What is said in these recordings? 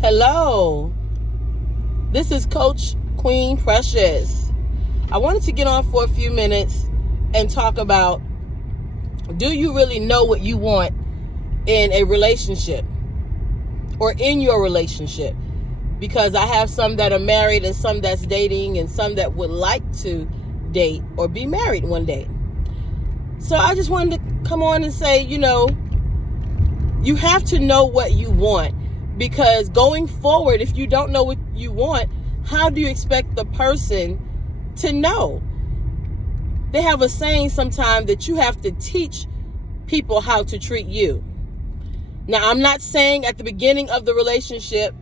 Hello, this is Coach Queen Precious. I wanted to get on for a few minutes and talk about, do you really know what you want in a relationship or in your relationship? Because I have some that are married and some that's dating and some that would like to date or be married one day. So I just wanted to come on and say, you have to know what you want, because going forward, if you don't know what you want, how do you expect the person to know? They have a saying sometimes that you have to teach people how to treat you. Now, I'm not saying at the beginning of the relationship,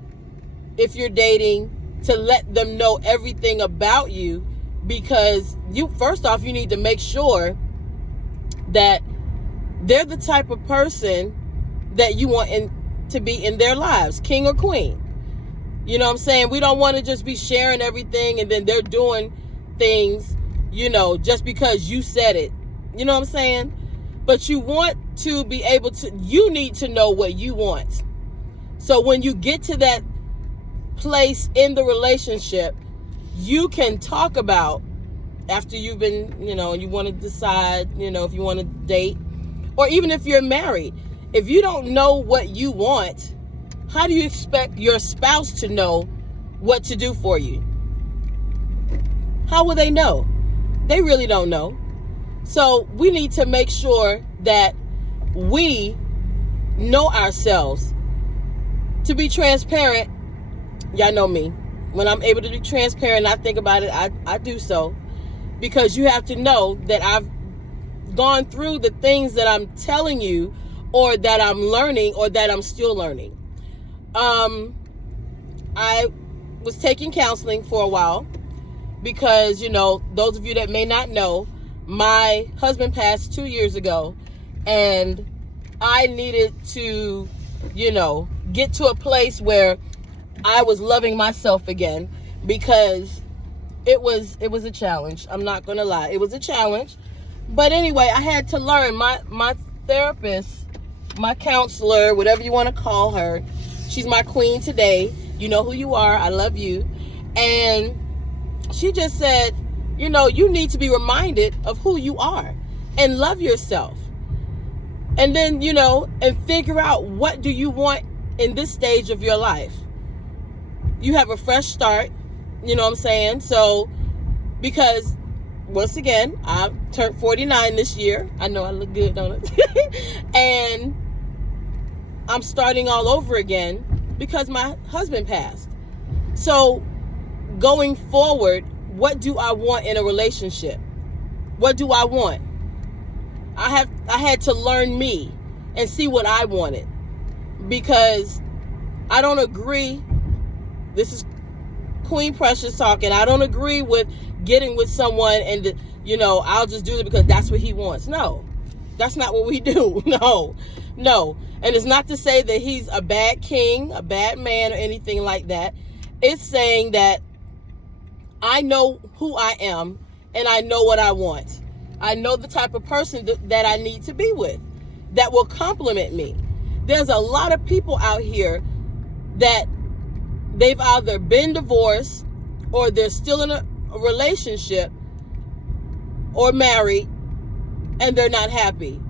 if you're dating, to let them know everything about you, because first off, you need to make sure that they're the type of person that you want to be in their lives, king or queen. You know what I'm saying? We don't want to just be sharing everything and then they're doing things, just because you said it. You know what I'm saying? But you want to be able to, you need to know what you want. So when you get to that place in the relationship, you can talk about, after you've been, and you want to decide, if you want to date, or even if you're married. If you don't know what you want, how do you expect your spouse to know what to do for you? How will they know? They really don't know. So we need to make sure that we know ourselves. To be transparent, y'all know me. When I'm able to be transparent, I think about it, I do so. Because you have to know that I've gone through the things that I'm telling you, or that I'm learning, or that I'm still learning. I was taking counseling for a while because, those of you that may not know, my husband passed 2 years ago, and I needed to, get to a place where I was loving myself again, because it was a challenge. I'm not going to lie. It was a challenge. But anyway, I had to learn. My therapist, my counselor, whatever you want to call her, she's my queen today. You know who you are. I love you. And she just said, you need to be reminded of who you are and love yourself. And then, and figure out, what do you want in this stage of your life? You have a fresh start. You know what I'm saying? So, because once again, I turned 49 this year. I know I look good, don't it? And I'm starting all over again because my husband passed. So going forward, what do I want in a relationship? What do I want? I had to learn me and see what I wanted, because I don't agree. This is Queen Precious talking. I don't agree with getting with someone and, I'll just do it because that's what he wants. No, that's not what we do. No. And it's not to say that he's a bad king, a bad man, or anything like that. It's saying that I know who I am and I know what I want. I know the type of person that I need to be with that will compliment me. There's a lot of people out here that they've either been divorced, or they're still in a relationship, or married, and they're not happy,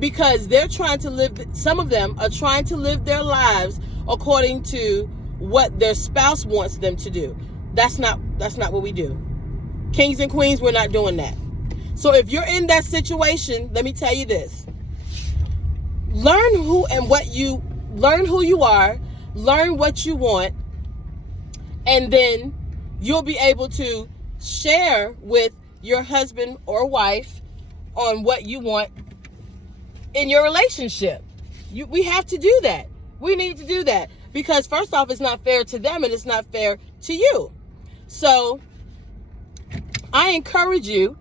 because they're trying to live, some of them are trying to live their lives according to what their spouse wants them to do. That's not what we do. Kings and queens, we're not doing that. So if you're in that situation, let me tell you this. Learn who you are, learn what you want, and then you'll be able to share with your husband or wife on what you want in your relationship. We have to do that. We need to do that, because first off, it's not fair to them and it's not fair to you. So I encourage you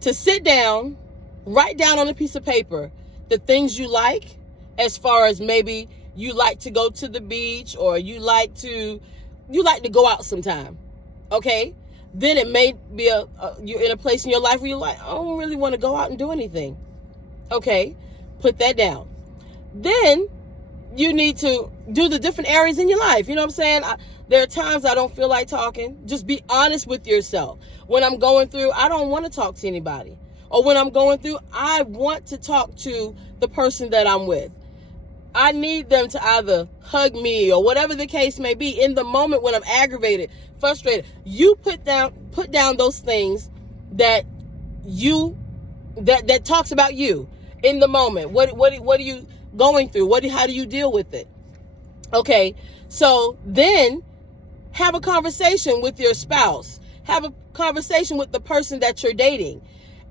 to sit down, write down on a piece of paper the things you like, as far as maybe you like to go to the beach, or you like to go out sometime. Okay? Then it may be you're in a place in your life where you're like, I don't really want to go out and do anything. Okay? Put that down. Then you need to do the different areas in your life. You know what I'm saying? There are times I don't feel like talking. Just be honest with yourself. When I'm going through, I don't want to talk to anybody. Or when I'm going through, I want to talk to the person that I'm with. I need them to either hug me or whatever the case may be. In the moment when I'm aggravated, frustrated, you put down those things that that talks about you in the moment. What are you going through? How do you deal with it? Okay, so then have a conversation with your spouse. Have a conversation with the person that you're dating,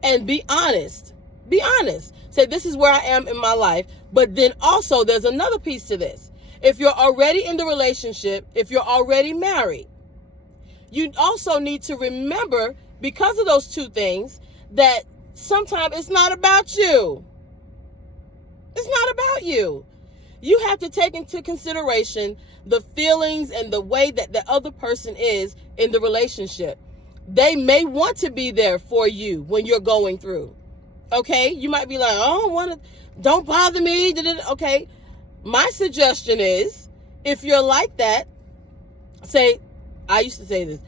and be honest. Be honest. Say, this is where I am in my life. But then also there's another piece to this. If you're already in the relationship, if you're already married, you also need to remember, because of those two things, that sometimes it's not about you. It's not about you. You have to take into consideration the feelings and the way that the other person is in the relationship. They may want to be there for you when you're going through. Okay? You might be like, oh, don't bother me. Okay? My suggestion is, if you're like that, I used to say this,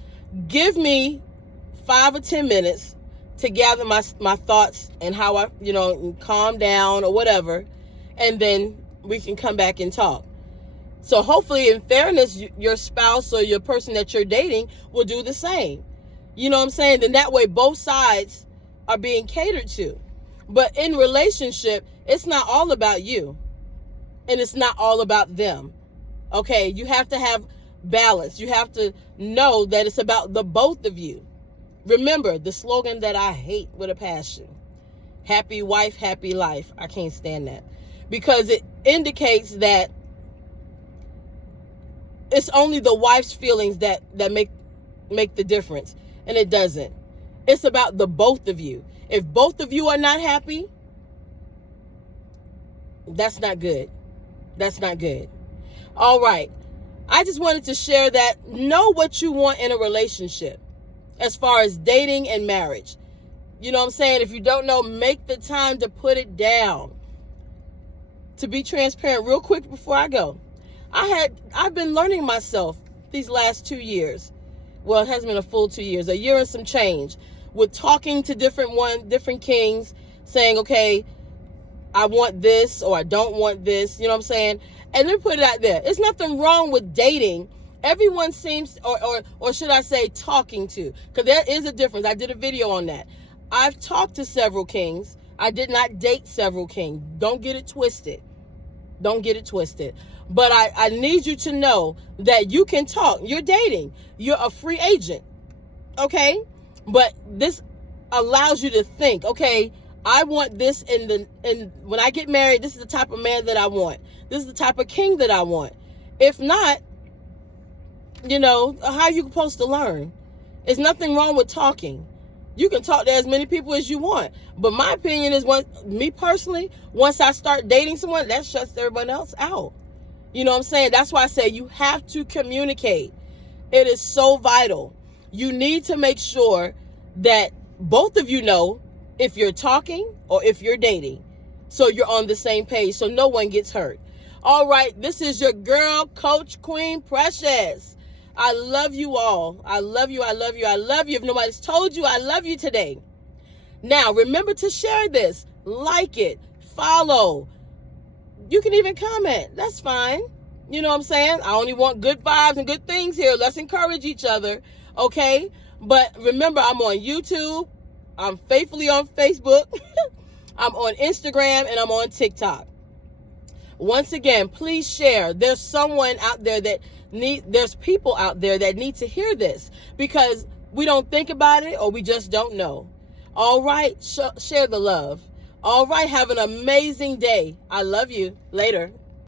give me 5 or 10 minutes to gather my thoughts and how I, calm down or whatever, and then we can come back and talk. So hopefully, in fairness, your spouse or your person that you're dating will do the same. You know what I'm saying? Then that way both sides are being catered to. But in relationship, it's not all about you. And it's not all about them. Okay? You have to have balance. You have to know that it's about the both of you. Remember the slogan that I hate with a passion. Happy wife, happy life. I can't stand that. Because it indicates that it's only the wife's feelings that make the difference. And it doesn't. It's about the both of you. If both of you are not happy, that's not good. That's not good. All right. I just wanted to share that. Know what you want in a relationship as far as dating and marriage. You know what I'm saying? If you don't know, make the time to put it down. To be transparent, real quick before I go, I've been learning myself these last 2 years. Well, it hasn't been a full 2 years, a year and some change, with talking to different kings, saying, okay, I want this or I don't want this, you know what I'm saying? And then put it out there. There's nothing wrong with dating. Everyone seems, or should I say talking to, because there is a difference. I did a video on that. I've talked to several kings. I did not date several kings. Don't get it twisted. Don't get it twisted. But I need you to know that you can talk. You're dating. You're a free agent. Okay? But this allows you to think, okay, I want this and when I get married, this is the type of man that I want. This is the type of king that I want. If not, how are you supposed to learn? There's nothing wrong with talking. You can talk to as many people as you want. But my opinion is, me personally, once I start dating someone, that shuts everyone else out. You know what I'm saying? That's why I say you have to communicate. It is so vital. You need to make sure that both of you know if you're talking or if you're dating, so you're on the same page, so no one gets hurt. All right, this is your girl, Coach Queen Precious. I love you all. I love you. I love you. I love you. If nobody's told you, I love you today. Now, remember to share this, like it, follow. You can even comment. That's fine. You know what I'm saying? I only want good vibes and good things here. Let's encourage each other. Okay? But remember, I'm on YouTube. I'm faithfully on Facebook. I'm on Instagram and I'm on TikTok. Once again, please share. There's someone out there there's people out there that need to hear this, because we don't think about it or we just don't know. All right. Share the love. All right. Have an amazing day. I love you. Later.